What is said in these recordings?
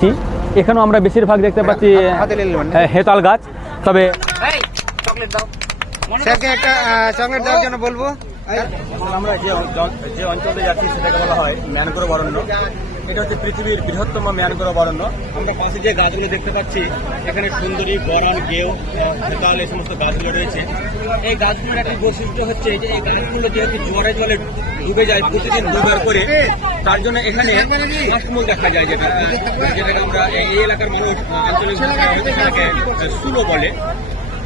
পাচ্ছি। এখানেও আমরা বেশিরভাগ দেখতে পাচ্ছি নেবেন। আহ, হেতাল গাছ। তবে স্যারকে একটা চকলেট দেওয়ার জন্য বলব। আমরা যে যে অঞ্চলে যাচ্ছি সেটাকে বলা হয় ম্যানগ্রোভ অরণ্য। এটা হচ্ছে পৃথিবীর বৃহত্তম ম্যানগ্রোভ অরণ্য। আমরা পাশে যে গাছগুলো দেখতে পাচ্ছি, এখানে সুন্দরী গরম গেও হেতাল এই সমস্ত গাছগুলো রয়েছে। এই গাছগুলোর একটা বৈশিষ্ট্য হচ্ছে যে এই গাছগুলো যেহেতু জোয়ারে জলে ডুবে যায়, প্রতিদিন দুবার করে, তার জন্য এখানে কাঠমূল দেখা যায় যেটা যেটাকে আমরা এই এলাকার মানুষ আঞ্চলিক সুলো বলে।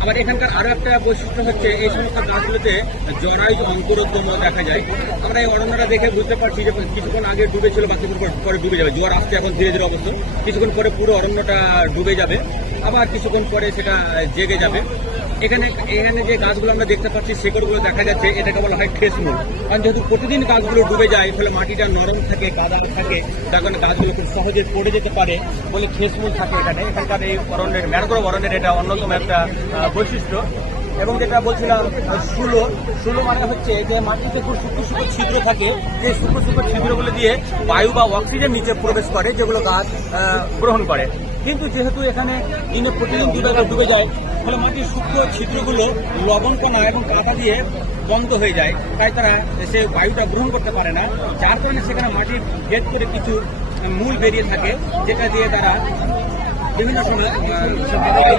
আবার এখানকার আরও একটা বৈশিষ্ট্য হচ্ছে, এই সমস্ত গাছগুলোতে জরায়ু অঙ্কুরোদ্যম দেখা যায়। আমরা এই অরণ্যটা দেখে বুঝতে পারছি যে কিছুক্ষণ আগে ডুবেছিল বা কিছুক্ষণ পরে ডুবে যাবে। জোয়ার আসছে এখন ধীরে ধীরে অবস্থা কিছুক্ষণ পরে পুরো অরণ্যটা ডুবে যাবে। আবার কিছুক্ষণ পরে সেটা জেগে যাবে। এখানে এখানে যে গাছগুলো আমরা দেখতে পাচ্ছি, শেকড়গুলো দেখা যাচ্ছে এটাকে বলা হয় ঠেসমূল কারণ যেহেতু প্রতিদিন গাছগুলো ডুবে যায়, ফলে মাটিটা নরম থাকে কাদা থাকে যার কারণে গাছগুলো খুব সহজে পড়ে যেতে পারে বলে ঠেসমূল থাকে এখানে। এখানকার এই অরণ্যের ম্যানগ্রোভ অরণ্যের এটা অন্যতম একটা বৈশিষ্ট্য। এবং যেটা বলছিলাম সুলো সুলো মানে হচ্ছে যে মাটিতে খুব সূক্ষ্ম সূক্ষ্ম ছিদ্র থাকে, যে সূক্ষ্ম সূক্ষ্ম ছিদ্রগুলো দিয়ে বায়ু বা অক্সিজেন নিচে প্রবেশ করে, যেগুলো গাছ গ্রহণ করে। কিন্তু যেহেতু এখানে দিনে প্রতিদিন ডুবে ডুবে যায়, ফলে মাটির সূক্ষ্ম ছিদ্রগুলো লবণ কণা এবং কাদা দিয়ে বন্ধ হয়ে যায়। তাই তারা সে বায়ুটা গ্রহণ করতে পারে না। যার কারণে সেখানে মাটির ভেদ করে কিছু মূল বেরিয়ে থাকে, যেটা দিয়ে তারা বিভিন্ন সময়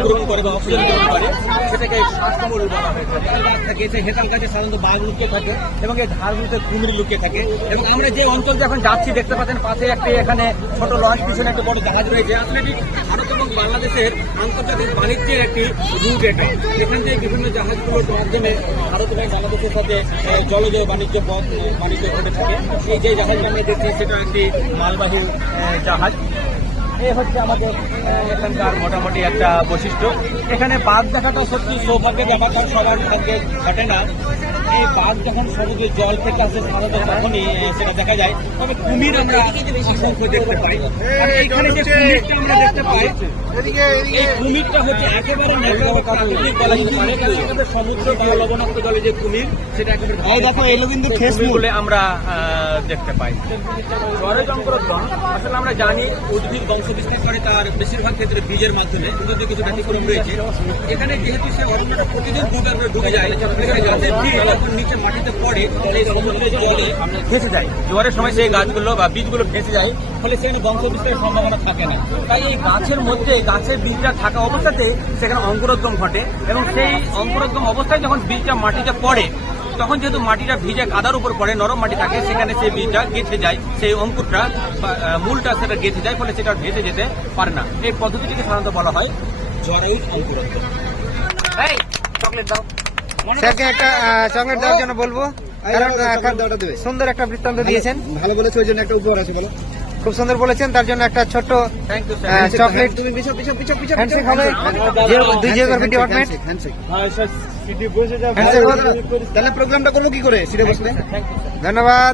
গ্রহণ করে বা অক্সিজেন গ্রহণ করে সেটাকে শ্বাসমূল বলা হয়ে থাকে সে হেতাল গাছে সাধারণত বাঘ লুকিয়ে থাকে এবং এই ধারগুলোতে কুমির লুকিয়ে থাকে এবং আমরা যে অঞ্চল যখন যাচ্ছি দেখতে পাচ্ছেন পাশে একটি এখানে ছোট লঞ্চ পিছনে একটি বড় জাহাজ রয়েছে আসলে এটি ভারত এবং বাংলাদেশের আন্তর্জাতিক বাণিজ্যের একটি রুট এটা এখান থেকে বিভিন্ন জাহাজগুলোর মাধ্যমে ভারত এবং বাংলাদেশের সাথে জলজ বাণিজ্য পথ বাণিজ্য ঘটে থাকে। এই যে জাহাজটা আমি দেখছি সেটা একটি মালবাহী জাহাজ। এই হচ্ছে আমাদের এখানকার মোটামুটি একটা বৈশিষ্ট্য। এখানে বাঘ দেখাটা সত্যি ব্যাপার কারণ সবার ভাগ্যে ঘটে না। এই বাঘ যখন সমুদ্রের জল থেকে আসে সাধারণত তখনই সেটা দেখা যায়। তবে কুমির আমরা অসংখ্য দেখতে পাই এইখানে যে কুমিরটা আমরা দেখতে পাই এই কুমিরটা হচ্ছে একেবারে প্রাকৃতিক বলা যেতে সমুদ্র বা লবণাক্ত জলে যে কুমির সেটা একেবারে দেখো, এগুলো কিন্তু। কুমিরগুলো আমরা দেখতে পাই। জ্বরে যন্ত্রদ্রণ আসলে আমরা জানি উদ্ভিদ বংশ বিস্তার করে তার বেশিরভাগ ক্ষেত্রে বীজের মাধ্যমে কিন্তু কিছু ব্যতিক্রম রয়েছে। এখানে যেহেতু সে অরণ্যটা প্রতিদিন ডুবে ডুবে যায় যখন নিচে মাটিতে পড়ে এই সমুদ্রের জলে ভেসে যায়। জোয়ারের সময় সেই গাছগুলো বা বীজগুলো ভেসে যায়, ফলে সেখানে বংশ বিস্তারের সম্ভাবনা থাকে না। তাই এই গাছের মধ্যে, গাছের বীজটা থাকা অবস্থাতে সেখানে অঙ্কুরোদ্গম ঘটে এবং সেই অঙ্কুরোদ্গম অবস্থায় যখন বীজটা মাটিতে পড়ে তখন যেহেতু মাটিটা ভিজে কাদার উপর পড়ে নরম মাটি থাকে সেখানে সেই বীজটা গেঁথে যায় সেই অঙ্কুরটা মূলটা সেটা গেঁথে যায় ফলে সেটা ভেসে যেতে পারে না। এই পদ্ধতিটিকে সাধারণত বলা হয় জরায়ুর স্যারকে একটা চকলেট দেওয়ার জন্য বলব। সুন্দর একটা বৃত্তান্ত দিয়েছেন। ভালো বলেছ ওই জন্য একটা উপহার আছে বলো। খুব সুন্দর বলেছেন তার জন্য একটা ছোট্ট থ্যাংক ইউ আহ, চকলেট। তুমি পিছু পিছু পিছু পিছু হ্যান্ডশেক হবে। জিও- দুই জিওগ্রাফি ডিপার্টমেন্ট তাহলে প্রোগ্রামটা করব কি করে সিটে বসলে ধন্যবাদ